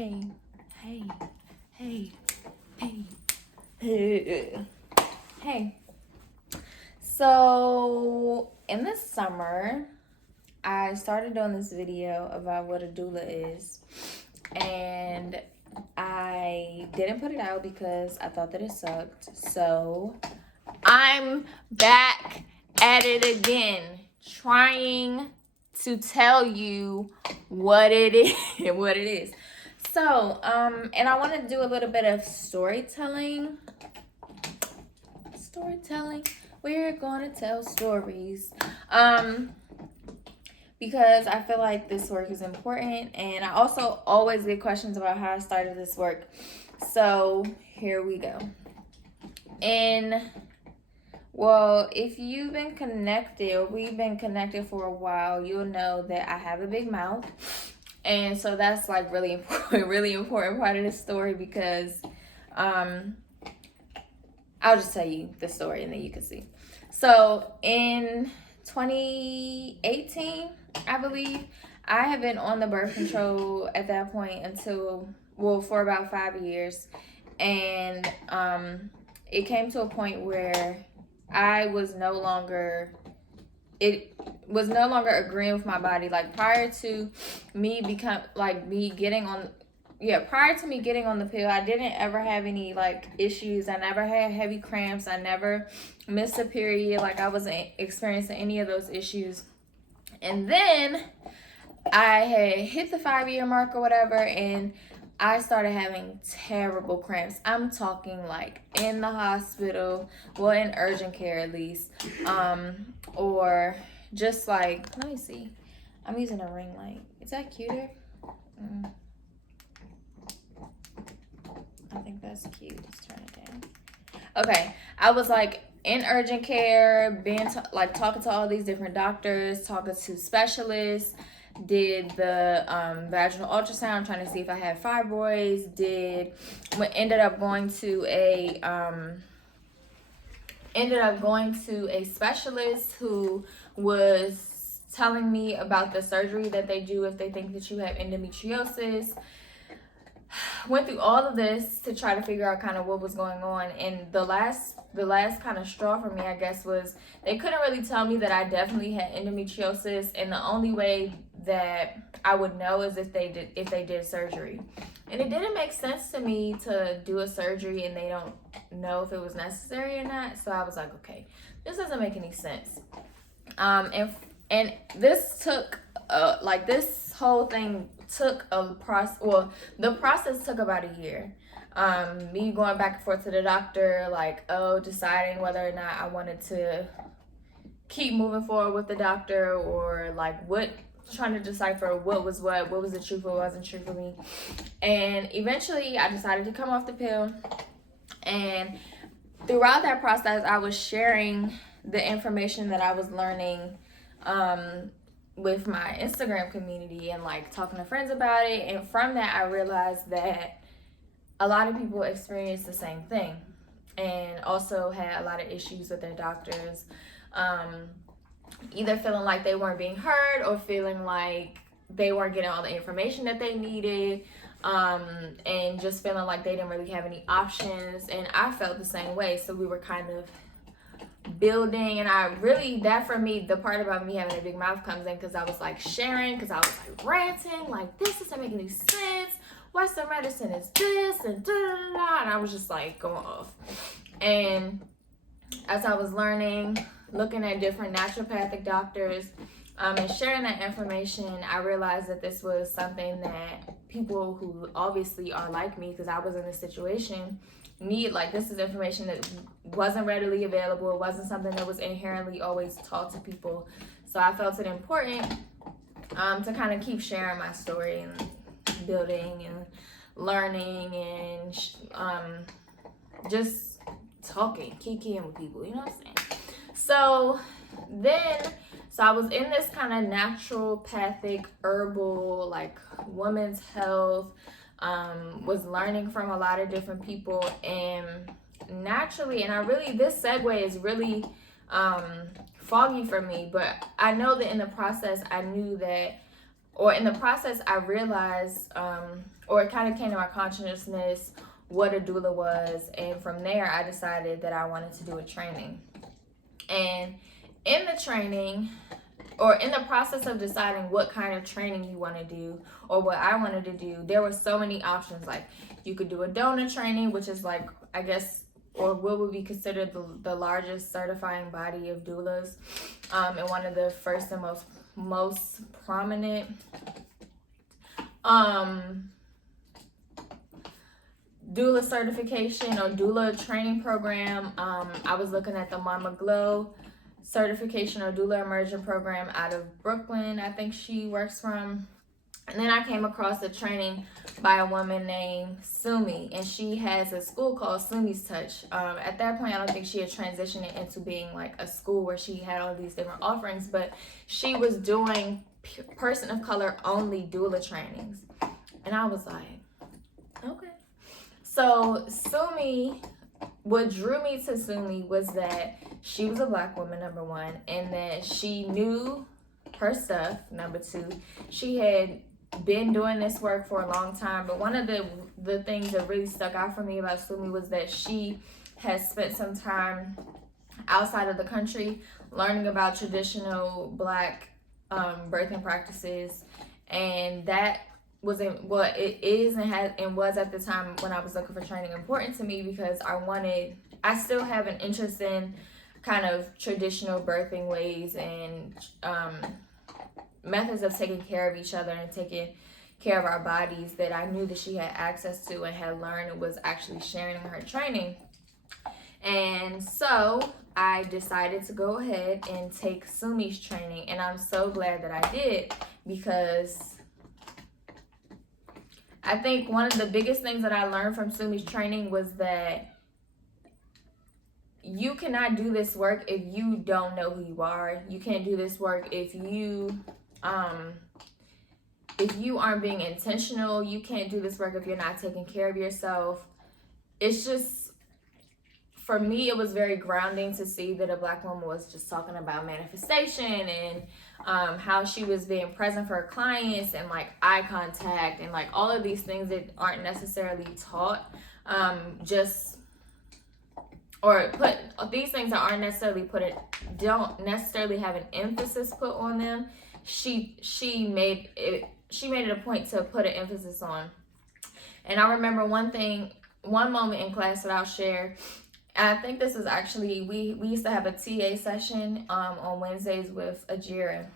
Hey, hey, hey, hey, hey. Hey. So, in the summer, I started doing this video about what a doula is. And I didn't put it out because I thought that it sucked. So, I'm back at it again, trying to tell you what it is. What it is. So, and I want to do a little bit of storytelling. We're going to tell stories. Because I feel like this work is important, and I also always get questions about how I started this work. So, here we go. Well, if you've been connected or we've been connected for a while, you'll know that I have a big mouth. And so that's like really important part of the story because I'll just tell you the story and then you can see. So in 2018, I believe, I have been on the birth control at that point for about 5 years. And it came to a point where it was no longer agreeing with my body. Like prior to me getting on the pill, I didn't ever have any like issues. I never had heavy cramps. I never missed a period. Like I wasn't experiencing any of those issues. And then I had hit the 5-year mark or whatever, and I started having terrible cramps. I'm talking like in the hospital, well, in urgent care at least, or just like, let me see. I'm using a ring light. Is that cuter? I think that's cute. Let's turn it down. Okay, I was like in urgent care, talking to all these different doctors, talking to specialists. Did the vaginal ultrasound, trying to see if I had fibroids. Ended up going to a specialist who was telling me about the surgery that they do if they think that you have endometriosis. Went through all of this to try to figure out kind of what was going on, and the last kind of straw for me, I guess, was they couldn't really tell me that I definitely had endometriosis, and the only way that I would know is if they did surgery. And it didn't make sense to me to do a surgery and they don't know if it was necessary or not. So I was like, okay, this doesn't make any sense. And this took this whole thing took a process. Well, the process took about a year. Me going back and forth to the doctor, deciding whether or not I wanted to keep moving forward with the doctor, or trying to decipher what was the truth, what wasn't true for me. And eventually I decided to come off the pill. And throughout that process, I was sharing the information that I was learning with my Instagram community and talking to friends about it. And from that, I realized that a lot of people experience the same thing and also had a lot of issues with their doctors, either feeling like they weren't being heard or feeling like they weren't getting all the information that they needed, and just feeling like they didn't really have any options. And I felt the same way. So we were kind of building, and that for me, the part about me having a big mouth comes in because I was sharing, because I was ranting, this doesn't make any sense, Western medicine is this and da da da, and I was just going off. And as I was learning, looking at different naturopathic doctors, and sharing that information, I realized that this was something that people who obviously are like me, because I was in this situation, need. This is information that wasn't readily available. It wasn't something that was inherently always taught to people. So I felt it important to kind of keep sharing my story and building and learning and just talking, kikiing with people, you know what I'm saying? So I was in this kind of naturopathic, herbal, women's health, was learning from a lot of different people, and naturally, this segue is really foggy for me, but I know that in the process, I knew that or in the process, I realized, or it kind of came to my consciousness what a doula was. And from there, I decided that I wanted to do a training. And in the training, or in the process of deciding what kind of training you want to do, or what I wanted to do, there were so many options. Like, you could do a donor training, which is like, I guess, or what would be considered the largest certifying body of doulas, and one of the first and most prominent doula certification or doula training program. I was looking at the Mama Glow certification or doula immersion program out of Brooklyn, I think she works from. And then I came across a training by a woman named Sumi, and she has a school called Sumi's Touch. At that point, I don't think she had transitioned it into being like a school where she had all these different offerings, but she was doing person of color only doula trainings. And I was like, okay. So Sumi, what drew me to Sumi was that she was a Black woman, number one, and that she knew her stuff, number two. She had been doing this work for a long time, but one of the things that really stuck out for me about Sumi was that she has spent some time outside of the country learning about traditional Black birthing practices, and that wasn't what it is and was at the time when I was looking for training important to me, because I still have an interest in kind of traditional birthing ways and methods of taking care of each other and taking care of our bodies that I knew that she had access to and had learned and was actually sharing in her training. And so I decided to go ahead and take Sumi's training, and I'm so glad that I did, because I think one of the biggest things that I learned from Sumi's training was that you cannot do this work if you don't know who you are. You can't do this work if you aren't being intentional. You can't do this work if you're not taking care of yourself. It's just, for me, it was very grounding to see that a Black woman was just talking about manifestation and how she was being present for her clients and like eye contact and like all of these things that aren't necessarily taught, these things that aren't necessarily don't necessarily have an emphasis put on them. She made it a point to put an emphasis on. And I remember one moment in class that I'll share. And I think this is actually, we used to have a TA session on Wednesdays with Ajira.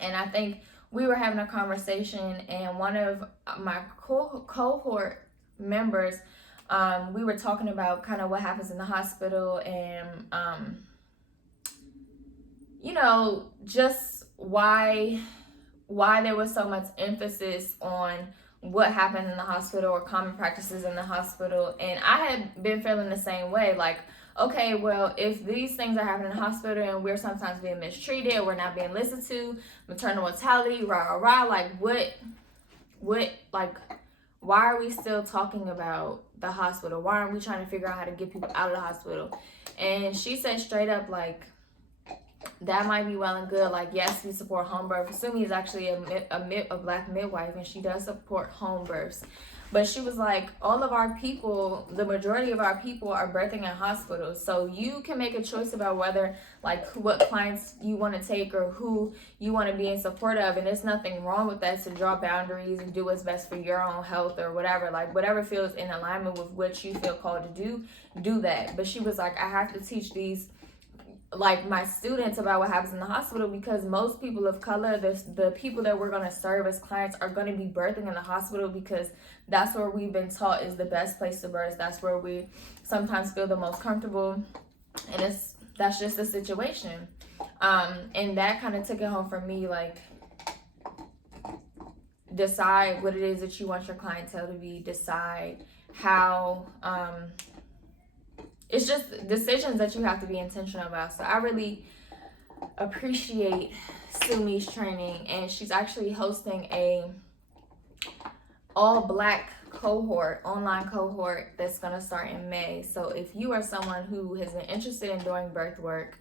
And I think we were having a conversation, and one of my cohort members, we were talking about kind of what happens in the hospital and, just why there was so much emphasis on what happened in the hospital or common practices in the hospital. And I had been feeling the same way, like, okay, well, if these things are happening in the hospital and we're sometimes being mistreated, we're not being listened to, maternal mortality, like what, like, why are we still talking about the hospital? Why aren't we trying to figure out how to get people out of the hospital? And she said straight up, like, that might be well and good. Like, yes, we support home birth. Sumi is actually a Black midwife, and she does support home births. But she was like, all of our people, the majority of our people are birthing in hospitals. So you can make a choice about whether, like, what clients you want to take or who you want to be in support of. And there's nothing wrong with that, to draw boundaries and do what's best for your own health or whatever. Like, whatever feels in alignment with what you feel called to do that. But she was like, I have to teach my students about what happens in the hospital, because most people of color, the people that we're going to serve as clients, are going to be birthing in the hospital, because that's where we've been taught is the best place to birth. That's where we sometimes feel the most comfortable, and that's just the situation. And that kind of took it home for me, like, decide what it is that you want your clientele to be, decide how, it's just decisions that you have to be intentional about. So I really appreciate Sumi's training, and she's actually hosting a all Black online cohort that's going to start in May. So if you are someone who has been interested in doing birth work,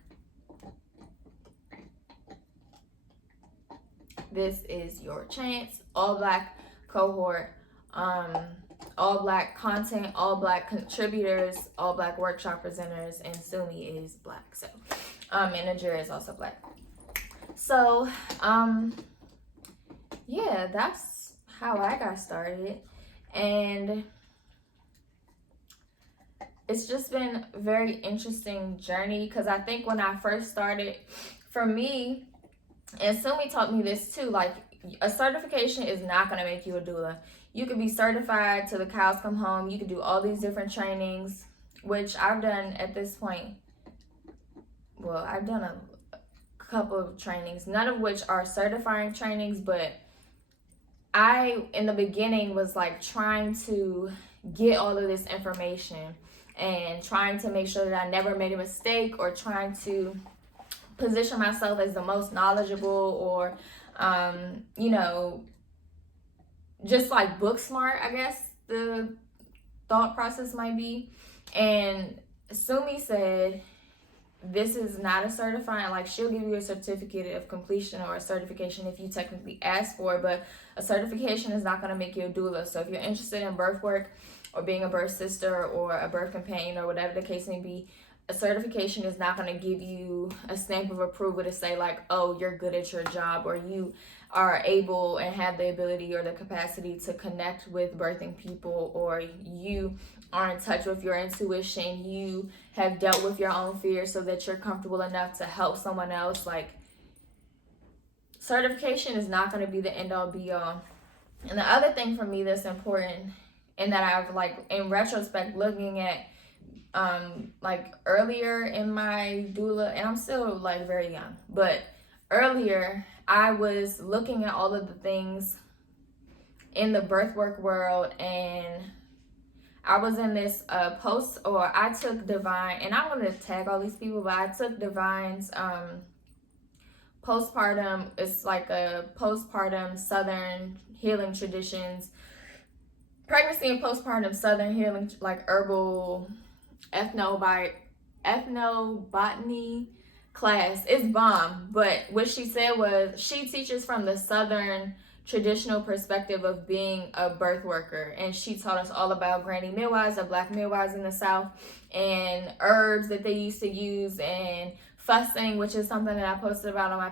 this is your chance. All Black cohort, all Black content, all Black contributors, all Black workshop presenters, and Sumi is Black. So, and Najira is also Black. So, yeah, that's how I got started. And it's just been a very interesting journey, because I think when I first started, for me, and Sumi taught me this too, like, a certification is not going to make you a doula. You could be certified till the cows come home. You could do all these different trainings, which I've done at this point. Well, I've done a couple of trainings, none of which are certifying trainings, but I, in the beginning, was like trying to get all of this information and trying to make sure that I never made a mistake, or trying to position myself as the most knowledgeable, or, you know, just like book smart, I guess the thought process might be. And Sumi said, this is not a certifying, like, she'll give you a certificate of completion or a certification if you technically ask for it, but a certification is not going to make you a doula. So if you're interested in birth work or being a birth sister or a birth companion or whatever the case may be, a certification is not going to give you a stamp of approval to say, like, oh, you're good at your job, or you are able and have the ability or the capacity to connect with birthing people, or you are in touch with your intuition, you have dealt with your own fears so that you're comfortable enough to help someone else. Like, certification is not going to be the end all be all. And the other thing for me that's important, and that I've, like, in retrospect, looking at like earlier in my doula, and I'm still like very young, but earlier I was looking at all of the things in the birth work world, and I was in this I took Divine, and I'm going to tag all these people, but I took Divine's Postpartum. It's like a postpartum Southern healing traditions, pregnancy and postpartum Southern healing, like herbal ethnobotany class. It's bomb. But what she said was, she teaches from the Southern traditional perspective of being a birth worker, and she taught us all about granny midwives, or Black midwives in the South, and herbs that they used to use, and fussing, which is something that I posted about on my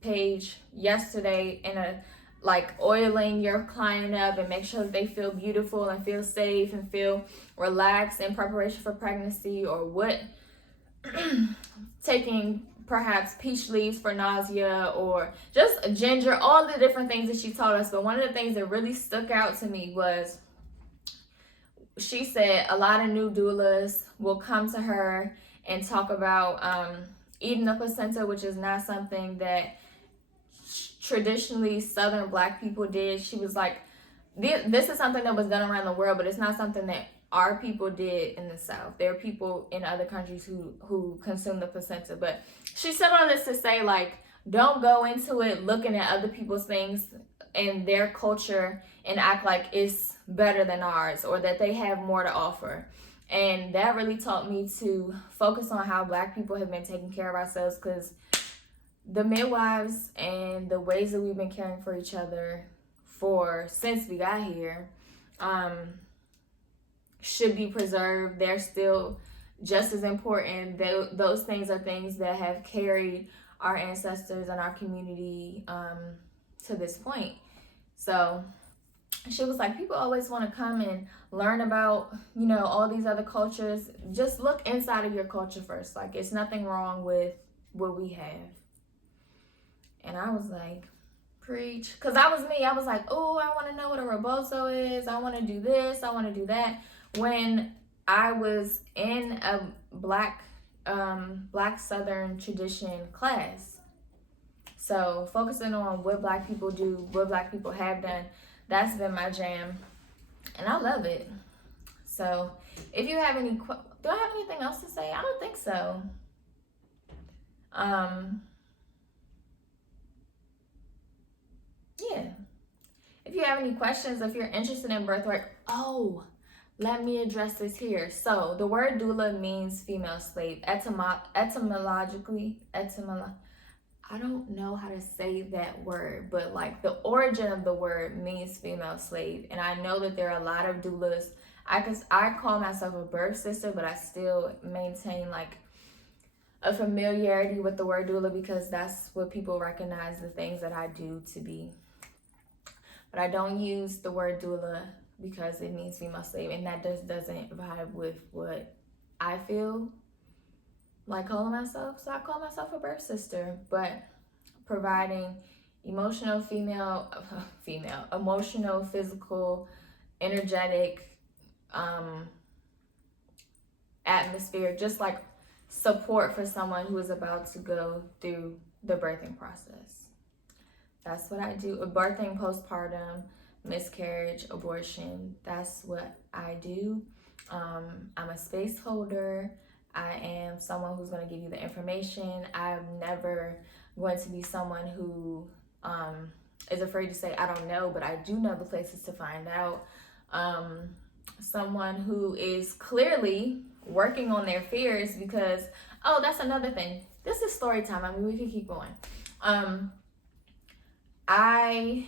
page yesterday, in a, like, oiling your client up and make sure that they feel beautiful and feel safe and feel relaxed in preparation for pregnancy, or what taking perhaps peach leaves for nausea, or just ginger, all the different things that she taught us. But one of the things that really stuck out to me was, she said a lot of new doulas will come to her and talk about eating the placenta, which is not something that traditionally Southern Black people did. She was like, this is something that was done around the world, but it's not something that our people did in the South. There are people in other countries who consume the placenta. But she said all this to say, like, don't go into it looking at other people's things and their culture and act like it's better than ours, or that they have more to offer. And that really taught me to focus on how Black people have been taking care of ourselves, because the midwives and the ways that we've been caring for each other since we got here should be preserved. They're still just as important. Those things are things that have carried our ancestors and our community to this point. So she was like, people always want to come and learn about, you know, all these other cultures. Just look inside of your culture first. Like, it's nothing wrong with what we have. And I was like, preach. Because that was me. I was like, oh, I want to know what a rebozo is. I want to do this. I want to do that. When I was in a Black Southern tradition class. So focusing on what Black people do, what Black people have done, that's been my jam. And I love it. So if you have any, do I have anything else to say? I don't think so. Yeah. If you have any questions, if you're interested in birth work, let me address this here. So the word doula means female slave. Etymologically, I don't know how to say that word, but like the origin of the word means female slave. And I know that there are a lot of doulas. I call myself a birth sister, but I still maintain like a familiarity with the word doula because that's what people recognize the things that I do to be. But I don't use the word doula because it means female slave, and that doesn't vibe with what I feel like calling myself. So I call myself a birth sister, but providing emotional, emotional, physical, energetic atmosphere, just like support for someone who is about to go through the birthing process. That's what I do. Birthing, postpartum, miscarriage, abortion. That's what I do. I'm a space holder. I am someone who's going to give you the information. I'm never going to be someone who is afraid to say, I don't know, but I do know the places to find out. Someone who is clearly working on their fears because, oh, that's another thing. This is story time. I mean, we can keep going. I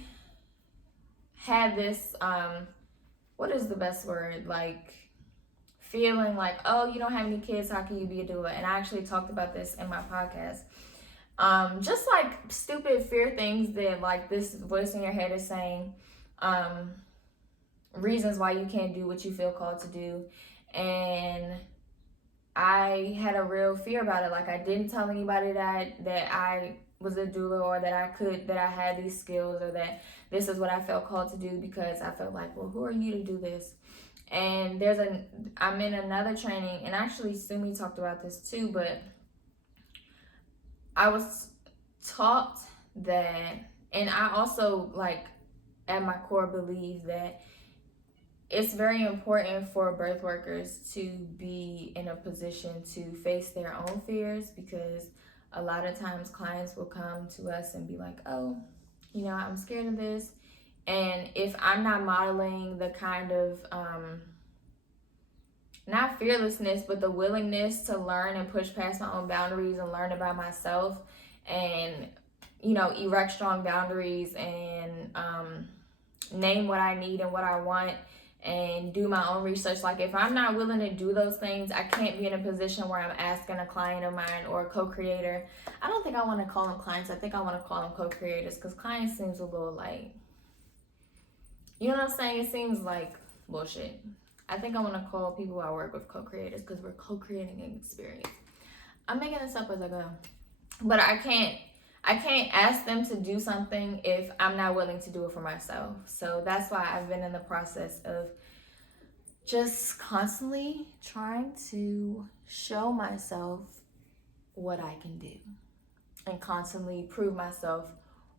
had this, what is the best word? Like, feeling like, oh, you don't have any kids, how can you be a doula? And I actually talked about this in my podcast. Just like stupid fear things that like this voice in your head is saying, reasons why you can't do what you feel called to do. And I had a real fear about it. Like I didn't tell anybody that I was a doula or that I had these skills or that this is what I felt called to do because I felt like, well, who are you to do this? And I'm in another training, and actually Sumi talked about this too, but I was taught that, and I also like at my core believe that it's very important for birth workers to be in a position to face their own fears, because a lot of times clients will come to us and be like, oh, you know, I'm scared of this. And if I'm not modeling the kind of, not fearlessness, but the willingness to learn and push past my own boundaries and learn about myself and, you know, erect strong boundaries and name what I need and what I want and do my own research. Like if I'm not willing to do those things, I can't be in a position where I'm asking a client of mine or a co-creator. I don't think I want to call them clients. I think I want to call them co-creators, because clients seems a little like, you know what I'm saying? It seems like bullshit. I think I want to call people I work with co-creators, because we're co-creating an experience. I'm making this up as I go. But I can't ask them to do something if I'm not willing to do it for myself. So that's why I've been in the process of just constantly trying to show myself what I can do and constantly prove myself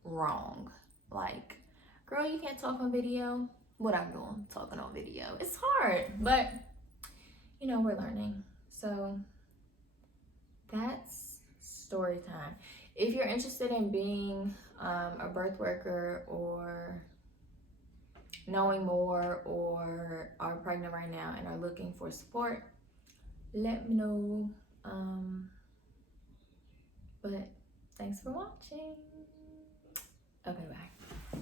wrong. Like, girl, you can't talk on video. What I'm doing, talking on video. It's hard, but you know, we're learning. So that's story time. If you're interested in being a birth worker or knowing more or are pregnant right now and are looking for support, let me know. But thanks for watching. Okay, bye.